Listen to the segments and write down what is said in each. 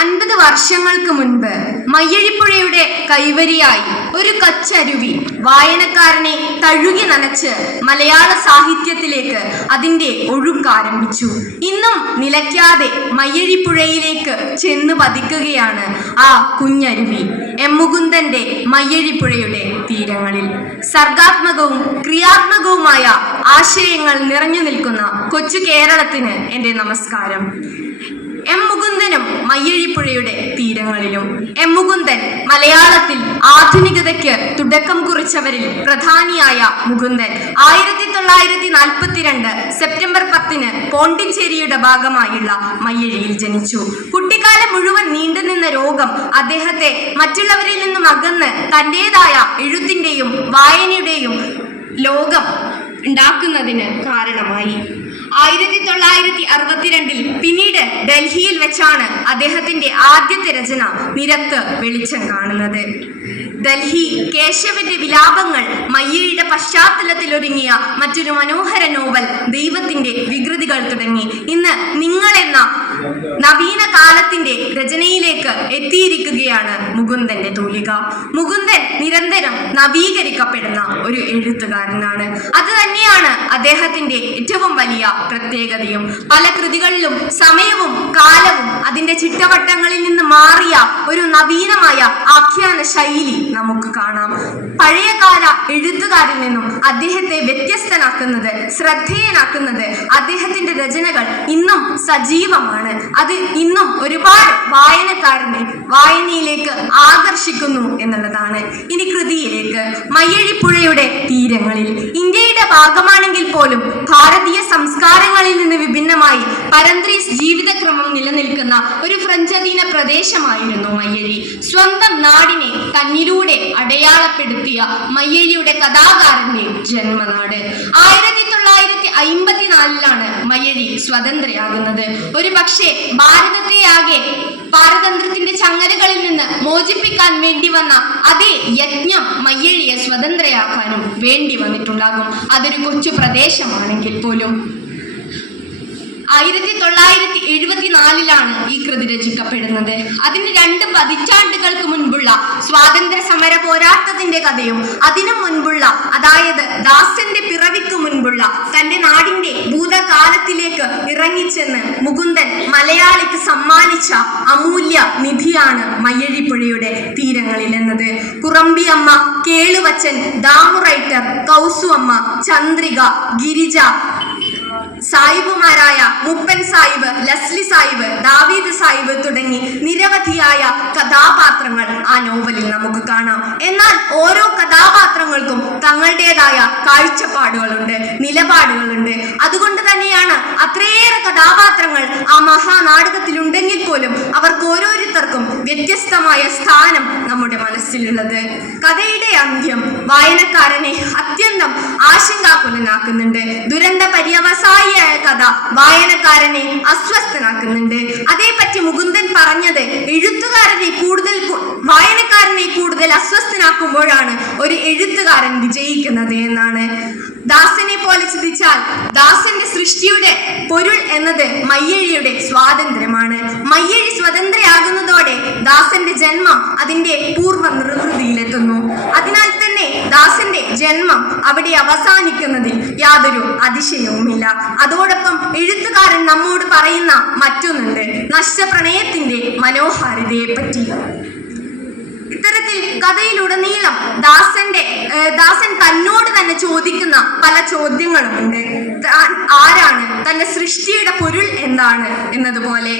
50 വർഷങ്ങൾക്ക് മുൻപ് മയ്യഴിപ്പുഴയുടെ കൈവരിയായി ഒരു കൊച്ചരുവി വായനക്കാരനെ തഴുകി നനച്ച് മലയാള സാഹിത്യത്തിലേക്ക് അതിൻ്റെ ഒഴുക്കാരംഭിച്ചു. ഇന്നും നിലയ്ക്കാതെ മയ്യഴിപ്പുഴയിലേക്ക് ചെന്ന് പതിക്കുകയാണ് ആ കുഞ്ഞരുവി. എം മുകുന്ദന്റെ മയ്യഴിപ്പുഴയുടെ തീരങ്ങളിൽ സർഗാത്മകവും ക്രിയാത്മകവുമായ ആശയങ്ങൾ നിറഞ്ഞു നിൽക്കുന്ന കൊച്ചു കേരളത്തിന് എൻ്റെ നമസ്കാരം. എം മുകുന്ദനും മയ്യഴിപ്പുഴയുടെ തീരങ്ങളിലും. എം മുകുന്ദൻ മലയാളത്തിൽ ആധുനികതയ്ക്ക് തുടക്കം കുറിച്ചവരിൽ പ്രധാനിയായ മുകുന്ദൻ 1942 സെപ്റ്റംബർ 10 പോണ്ടിച്ചേരിയുടെ ഭാഗമായുള്ള മയ്യഴിയിൽ ജനിച്ചു. കുട്ടിക്കാലം മുഴുവൻ നീണ്ടുനിന്ന രോഗം അദ്ദേഹത്തെ മറ്റുള്ളവരിൽ നിന്നും അകന്ന് തൻ്റെതായ എഴുത്തിൻ്റെയും വായനയുടെയും ലോകം ഉണ്ടാക്കുന്നതിന് കാരണമായി. 1962 പിന്നീട് ഡൽഹിയിൽ വെച്ചാണ് അദ്ദേഹത്തിന്റെ ആദ്യത്തെ രചന നിരത്ത് വെളിച്ചം കാണുന്നത്. ഡൽഹി കേശവന്റെ വിലാപങ്ങൾ മയ്യഴിയുടെ പശ്ചാത്തലത്തിൽ ഒരുങ്ങിയ മറ്റൊരു മനോഹര നോവൽ ദൈവത്തിന്റെ വികൃതികൾ തുടങ്ങി ഇന്ന് നിങ്ങൾ എന്ന നവീന കാലത്തിന്റെ രചനയിലേക്ക് എത്തിയിരിക്കുകയാണ് മുകുന്ദന്റെ തൂലിക. മുകുന്ദൻ നിരന്തരം നവീകരിക്കപ്പെടുന്ന ഒരു എഴുത്തുകാരനാണ്. അത് തന്നെയാണ് അദ്ദേഹത്തിന്റെ ഏറ്റവും വലിയ പ്രത്യേകതയും. പല കൃതികളിലും സമയവും കാലവും അതിന്റെ ചിട്ടവട്ടങ്ങളിൽ നിന്ന് മാറിയ ഒരു നവീനമായ ആഖ്യാന ശൈലി നമുക്ക് കാണാം. പഴയകാല എഴുത്തുകാരിൽ നിന്നും അദ്ദേഹത്തെ വ്യത്യസ്തനാക്കുന്നത്, ശ്രദ്ധേയനാക്കുന്നത് അദ്ദേഹത്തിന്റെ രചനകൾ ഇന്നും സജീവമാണ്. അത് ഇന്നും ഒരുപാട് വായനക്കാരനെ വായനയിലേക്ക് ആകർഷിക്കുന്നു എന്നുള്ളതാണ്. ഇനി കൃതിയിലേക്ക്. മയ്യഴിപ്പുഴയുടെ തീരങ്ങളിൽ. ഇന്ത്യയുടെ ഭാഗമാണെങ്കിൽ പോലും ഭാരതീയ സംസ്കാരങ്ങളിൽ നിന്ന് വിഭിന്നമായി പരന്ത്രീസ് ജീവിതക്രമം നിലനിൽക്കുന്ന ഒരു ഫ്രഞ്ച് അധീന പ്രദേശമായിരുന്നു മയ്യഴി. സ്വന്തം നാടിനെ തന്നിലൂടെ അടയാളപ്പെടുത്തിയ മയ്യഴിയുടെ കഥാകാരന്റെ ജന്മനാട്. 1954 മയ്യഴി സ്വതന്ത്രയാകുന്നത്. ഒരു പക്ഷേ ഭാരതത്തെയാകെ പാരതന്ത്ര്യത്തിന്റെ ചങ്ങലകളിൽ നിന്ന് മോചിപ്പിക്കാൻ വേണ്ടി വന്ന അതേ യജ്ഞം മയ്യഴിയെ സ്വതന്ത്രയാക്കാനും വേണ്ടി വന്നിട്ടുണ്ടാകും. അതൊരു കൊച്ചു പ്രദേശമാണെങ്കിൽ പോലും. 1974 ഈ കൃതി രചിക്കപ്പെടുന്നത്. അതിന് 2 പതിറ്റാണ്ടുകൾക്ക് മുൻപുള്ള സ്വാതന്ത്ര്യ സമര പോരാട്ടത്തിന്റെ കഥയും അതിനു മുൻപുള്ള, അതായത് ദാസന്റെ പിറവിക്ക് മുൻപുള്ള തന്റെ നാടിന്റെ ഭൂതകാലത്തിലേക്ക് ഇറങ്ങിച്ചെന്ന് മുകുന്ദൻ മലയാളിക്ക് സമ്മാനിച്ച അമൂല്യ നിധിയാണ് മയ്യഴിപ്പുഴയുടെ തീരങ്ങളിൽ എന്നത്. കുറമ്പി അമ്മ, കേളുവച്ചൻ, ദാമുറൈറ്റർ, കൗസു അമ്മ, ചന്ദ്രിക, ഗിരിജ, സായിബുമാരായ മുപ്പൻ സാഹിബ്, ലസ്ലി സാഹിബ്, ദാവീദ് സാഹിബ് തുടങ്ങി നിരവധിയായ കഥാപാത്രങ്ങൾ ആ നോവലിൽ നമുക്ക് കാണാം. എന്നാൽ ഓരോ കഥാപാത്രങ്ങൾക്കും തങ്ങളുടേതായ കാഴ്ചപ്പാടുകളുണ്ട്, നിലപാടുകളുണ്ട്. അതുകൊണ്ട് തന്നെയാണ് അത്രയേറെ കഥാപാത്രങ്ങൾ ആ മഹാനാടകത്തിലുണ്ടെങ്കിൽ പോലും അവർക്ക് ഓരോരുത്തർക്കും വ്യത്യസ്തമായ സ്ഥാനം നമ്മുടെ മനസ്സിലുള്ളത്. കഥയുടെ അന്ത്യം വായനക്കാരനെ അത്യന്തം ആശങ്കാകുലനാക്കുന്നുണ്ട്. ദുരന്ത പര്യവസായിയായ കഥ വായനക്കാരനെ അസ്വസ്ഥനാക്കുന്നുണ്ട്. അതേപറ്റി മുകുന്ദൻ പറഞ്ഞത് വായനക്കാരനെ കൂടുതൽ അസ്വസ്ഥനാക്കുമ്പോഴാണ് ഒരു എഴുത്തുകാരൻ വിജയിക്കുന്നത് എന്നാണ്. ദാസനെ പോലെ ചിന്തിച്ചാൽ ദാസന്റെ സൃഷ്ടിയുടെ പൊരുൾ എന്നത് മയ്യഴിയുടെ സ്വാതന്ത്ര്യമാണ്. മയ്യഴി സ്വതന്ത്രയാകുന്നതോടെ ദാസന്റെ ജന്മം അതിന്റെ പൂർവ്വ നിർവൃതിയിലെത്തുന്നു. അതിനാൽ തന്നെ ദാസന്റെ ജന്മം അവിടെ അവസാനിക്കുന്നതിൽ യാതൊരു അതിശയവുമില്ല. അതോടൊപ്പം എഴുത്തുകാരൻ നമ്മോട് പറയുന്ന മറ്റൊന്നുണ്ട്, നഷ്ടപ്രണയത്തിന്റെ മനോഹാരിതയെ പറ്റി. ഇത്തരത്തിൽ കഥയിലുടനീളം ദാസൻ തന്നോട് തന്നെ ചോദിക്കുന്ന പല ചോദ്യങ്ങളുമുണ്ട്. ആരാണ്, തന്റെ സൃഷ്ടിയുടെ പൊരുൾ എന്താണ് എന്നതുപോലെ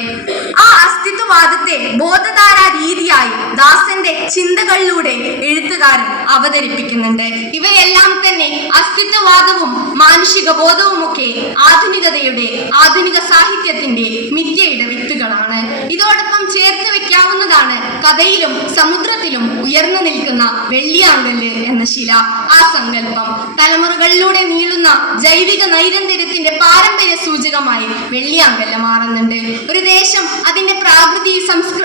ആ അസ്തിത്വവാദത്തെ ബോധധാരാ രീതിയായി ദാസന്റെ ചിന്തകളിലൂടെ എഴുത്തുകാരൻ അവതരിപ്പിക്കുന്നുണ്ട്. ഇവയെല്ലാം തന്നെ അസ്തിത്വവാദവും മാനുഷിക ബോധവുമൊക്കെ ആധുനിക സാഹിത്യത്തിന്റെ മിഥ്യയുടെ വിത്തുകളാണ്. ഇതോടൊപ്പം ചേർത്ത് വെക്കാവുന്നതാണ് കഥയിലും സമുദ്രത്തിലും ഉയർന്നു നിൽക്കുന്ന വെള്ളിയാങ്കല്ല് എന്ന ശില. ആ സങ്കല്പം തലമുറകളിലൂടെ നീളുന്ന ജൈവിക നൈരന്തര്യത്തിന്റെ പാരമ്പര്യ സൂചകമായി വെള്ളിയാങ്കല്ല് മാറുന്നുണ്ട്. ഒരു ദേശം അതിന്റെ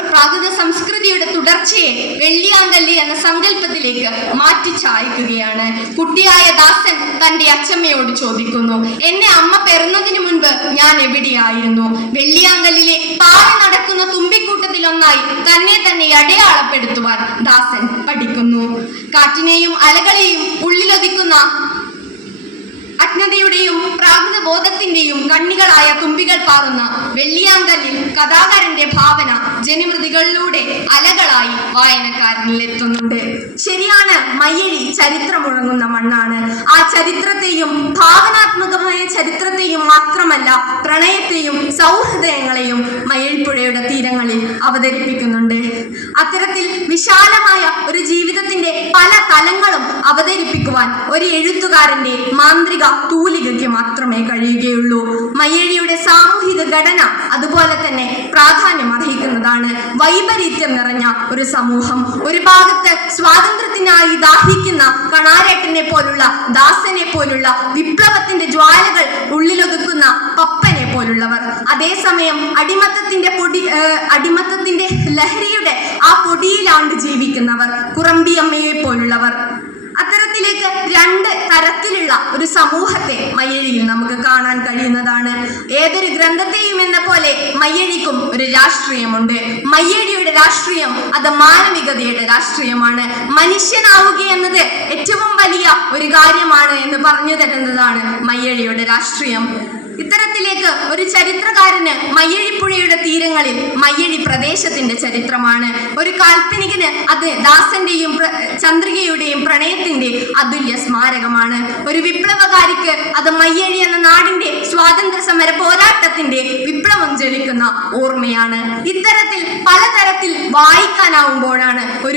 പ്രാകൃത സംസ്കൃതിയുടെ തുടർച്ചയെ വെള്ളിയാങ്കല്ല് എന്ന സങ്കല്പത്തിലേക്ക് മാറ്റിച്ചായ്ക്കുകയാണ്. കുട്ടിയായ ദാസൻ തന്റെ അച്ചമ്മയോട് ചോദിക്കുന്നു, എന്നെ അമ്മ പിറന്നതിന് മുൻപ് ഞാൻ എവിടെയായിരുന്നു? വെള്ളിയാങ്കല്ലിലെ പാറി നടക്കുന്ന തുമ്പിക്കൂട്ടത്തിലൊന്നായി തന്നെ അടയാളപ്പെടുത്തുവാൻ ദാസൻ പഠിക്കുന്നു. കാറ്റിനെയും അലകളെയും ഉള്ളിലൊതുക്കുന്ന അജ്ഞതയുടെയും പ്രാകൃത ബോധത്തിന്റെയും കണ്ണികളായ തുമ്പികൾ പാറുന്ന വെള്ളിയാങ്കല്ലിൽ കഥാകാരന്റെ ഭാവന ജനിമൃതികളിലൂടെ അലകളായി വായനക്കാരനിൽ എത്തുന്നുണ്ട്. ശരിയാണ്, മയ്യഴി ചരിത്രമുഴങ്ങുന്ന മണ്ണാണ്. ആ ചരിത്രത്തെയും ഭാവനാത്മകമായ ചരിത്രത്തെയും മാത്രമല്ല, പ്രണയത്തെയും സൗഹൃദങ്ങളെയും മയ്യഴിപ്പുഴയുടെ തീരങ്ങളിൽ അവതരിപ്പിക്കുന്നുണ്ട്. അത്തരത്തിൽ വിശാലമായ ഒരു ജീവിതത്തിന്റെ പല തലങ്ങളും അവതരിപ്പിക്കുവാൻ ഒരു എഴുത്തുകാരന്റെ മാന്ത്രിക തൂലികയ്ക്ക് മാത്രമേ കഴിയുകയുള്ളൂ. മയ്യഴിയുടെ സാമൂഹിക ഘടന അതുപോലെ തന്നെ പ്രാധാന്യം അർഹിക്കുന്നതാണ്. വൈപരീത്യം നിറഞ്ഞ ഒരു സമൂഹം. ഒരു ഭാഗത്ത് സ്വാതന്ത്ര്യത്തിനായി ദാഹിക്കുന്ന കണാരേട്ടനെ പോലുള്ള, ദാസനെ പോലുള്ള വിപ്ലവത്തിന്റെ ജ്വാലകൾ ഉള്ളിലൊതുക്കുന്ന പപ്പനെ പോലുള്ളവർ. അതേസമയം അടിമത്തത്തിന്റെ ലഹരിയുടെ ആ പൊടിയിലാണ്ട് ജീവിക്കുന്നവർ, കുറമ്പിയമ്മയെ പോലുള്ളവർ. അത്തരത്തിലേക്ക് രണ്ട് തരത്തിലുള്ള ഒരു സമൂഹത്തെ മയ്യഴിയിൽ നമുക്ക് കാണാൻ കഴിയുന്നതാണ്. ഏതൊരു ഗ്രന്ഥത്തെയും എന്ന പോലെ മയ്യഴിക്കും ഒരു രാഷ്ട്രീയമുണ്ട്. മയ്യഴിയുടെ രാഷ്ട്രീയം അത് മാനവികതയുടെ രാഷ്ട്രീയമാണ്. മനുഷ്യനാവുക എന്നത് ഏറ്റവും വലിയ ഒരു കാര്യമാണ് എന്ന് പറഞ്ഞു തരുന്നതാണ് മയ്യഴിയുടെ രാഷ്ട്രീയം. ഇത്തരത്തിലേക്ക് ഒരു ചരിത്രകാരന് മയ്യഴിപ്പുഴയുടെ തീരങ്ങളിൽ മയ്യഴി പ്രദേശത്തിന്റെ ചരിത്രമാണ്. ഒരു കാൽപ്പനികന് അത് ദാസന്റെയും ചന്ദ്രികയുടെയും പ്രണയത്തിന്റെ അതുല്യ സ്മാരകമാണ്. ഒരു വിപ്ലവകാരിക്ക് അത് മയ്യഴി എന്ന നാടിന്റെ സ്വാതന്ത്ര്യ സമര പോരാട്ടത്തിന്റെ വിപ്ലവം ജ്വലിക്കുന്ന ഓർമ്മയാണ്. ഇത്തരത്തിൽ പലതരത്തിൽ വായിക്കാനാവുമ്പോഴാണ് ഒരു